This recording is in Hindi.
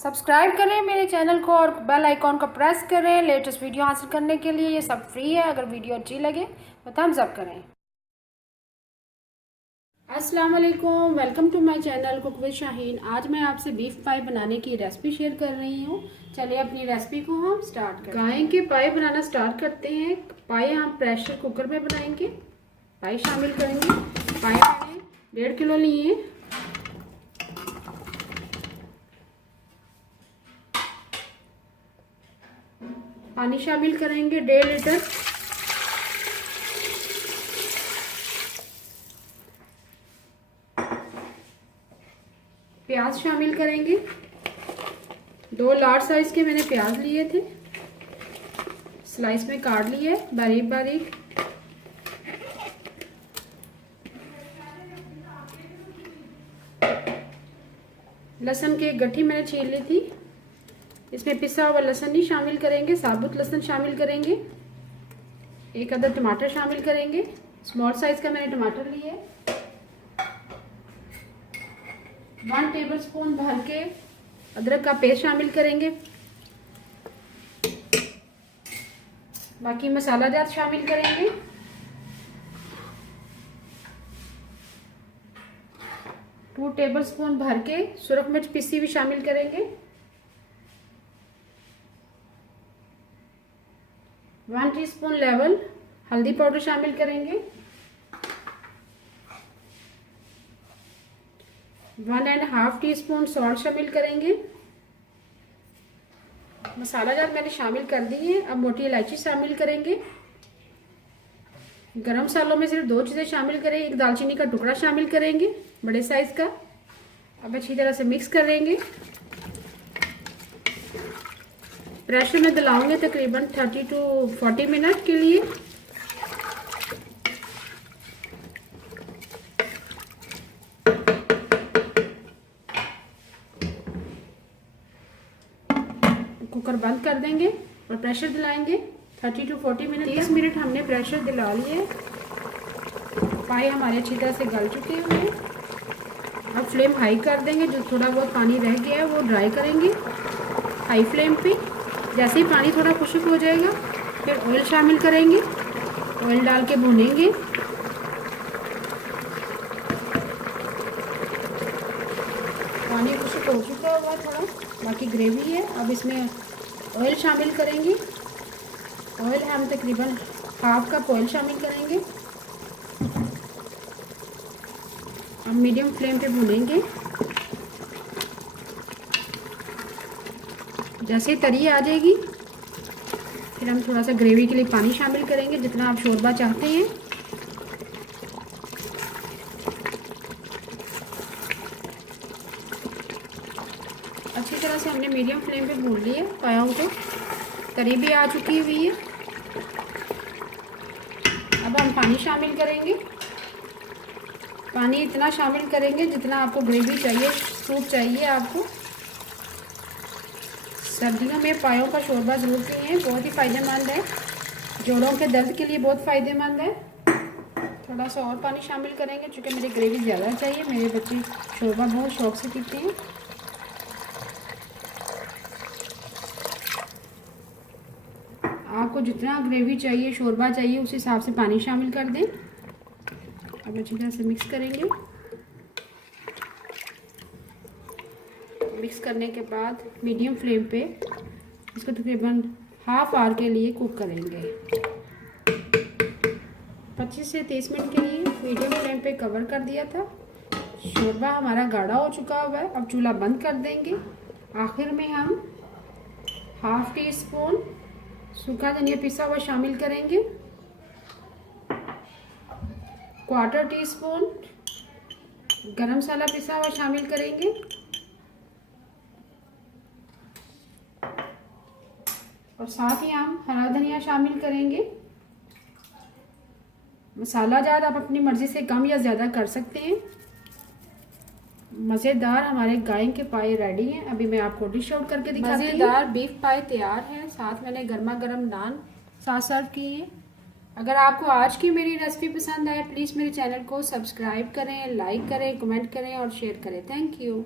सब्सक्राइब करें मेरे चैनल को और बेल आइकॉन को प्रेस करें लेटेस्ट वीडियो हासिल करने के लिए। ये सब फ्री है। अगर वीडियो अच्छी लगे तो थम्स अप करें। अस्सलाम वालेकुम, welcome to my channel cook with Shaheen. आज मैं आपसे बीफ पाई बनाने की रेसिपी शेयर कर रही हूँ। चलिए अपनी रेसिपी को हम स्टार्ट करें। गाय के पाई बनाना स्टार्ट करते हैं। पाई हम प्रेशर कुकर में बनाएंगे। पाई शामिल करेंगे। पाई मैंने 1.5 किलो लिए। पानी शामिल करेंगे 1.5 लीटर। प्याज शामिल करेंगे। 2 लार्ज साइज के मैंने प्याज लिए थे, स्लाइस में काट लिए बारीक बारीक। लहसुन की एक गट्ठी मैंने छील ली थी। इसमें पिसा हुआ लहसुन नहीं शामिल करेंगे, साबुत लहसुन शामिल करेंगे। 1 अदद टमाटर शामिल करेंगे। स्मॉल साइज का मैंने टमाटर लिए। 1 टेबलस्पून भर के अदरक का पेस्ट शामिल करेंगे। बाकी मसाला जात शामिल करेंगे। 2 टेबलस्पून भर के सुरख मिर्च पिसी हुई शामिल करेंगे। 1 टीस्पून लेवल हल्दी पाउडर शामिल करेंगे। 1.5 टीस्पून सॉल्ट शामिल करेंगे। मसाला जात मैंने शामिल कर दी है। अब मोटी इलायची शामिल करेंगे। गरम मसालों में सिर्फ 2 चीज़ें शामिल करें। 1 दालचीनी का टुकड़ा शामिल करेंगे, बड़े साइज का। अब अच्छी तरह से मिक्स कर लेंगे। प्रेशर में दिलाऊंगे तकरीबन 30 to 40 मिनट के लिए। कुकर बंद कर देंगे और प्रेशर दिलाएंगे 30 to 40 मिनट। 30 मिनट हमने प्रेशर दिला लिए। पाई हमारे अच्छी तरह से गल चुके हैं। अब फ्लेम हाई कर देंगे। जो थोड़ा बहुत पानी रह गया है वो ड्राई करेंगे हाई फ्लेम पे। जैसे ही पानी थोड़ा खुश्क हो जाएगा फिर ऑयल शामिल करेंगे। ऑयल डाल के भूनेंगे। पानी खुश्क हो चुका हुआ थोड़ा, बाकी ग्रेवी है। अब इसमें ऑयल शामिल करेंगे। ऑयल हम तकरीबन 1/2 कप ऑयल शामिल करेंगे। अब मीडियम फ्लेम पे भूनेंगे। जैसे तरी आ जाएगी फिर हम थोड़ा सा ग्रेवी के लिए पानी शामिल करेंगे, जितना आप शोरबा चाहते हैं। अच्छी तरह से हमने मीडियम फ्लेम पे भून लिया पायों को। तरी भी आ चुकी हुई है। अब हम पानी शामिल करेंगे। पानी इतना शामिल करेंगे जितना आपको ग्रेवी चाहिए, सूप चाहिए आपको। सर्दियों में पायों का शोरबा ज़रूर पिएं, बहुत ही फ़ायदेमंद है। जोड़ों के दर्द के लिए बहुत फ़ायदेमंद है। थोड़ा सा और पानी शामिल करेंगे क्योंकि मेरी ग्रेवी ज़्यादा चाहिए। मेरे बच्चे शोरबा बहुत शौक से पीते हैं। आपको जितना ग्रेवी चाहिए, शोरबा चाहिए, उस हिसाब से पानी शामिल कर दें। अब अच्छी तरह से मिक्स करेंगे। मिक्स करने के बाद मीडियम फ्लेम पे इसको तकरीबन ½ आवर के लिए कुक करेंगे। 25 से 30 मिनट के लिए मीडियम फ्लेम पे कवर कर दिया था। शोरबा हमारा गाढ़ा हो चुका हुआ है। अब चूल्हा बंद कर देंगे। आखिर में हम ½ टीस्पून सूखा धनिया पिसा हुआ शामिल करेंगे। 1/4 टीस्पून गरम मसाला पिसा हुआ शामिल करेंगे। और साथ ही हम हरा धनिया शामिल करेंगे। मसाला जात आप अपनी मर्जी से कम या ज़्यादा कर सकते हैं। मज़ेदार हमारे गाय के पाए रेडी हैं। अभी मैं आपको डिश आउट करके दिखाती हूँ। मज़ेदार बीफ पाए तैयार हैं। साथ मैंने गर्मा गर्म नान साथ सर्व किए हैं। अगर आपको आज की मेरी रेसिपी पसंद आए प्लीज़ मेरे चैनल को सब्सक्राइब करें, लाइक करें, कमेंट करें और शेयर करें। Thank you.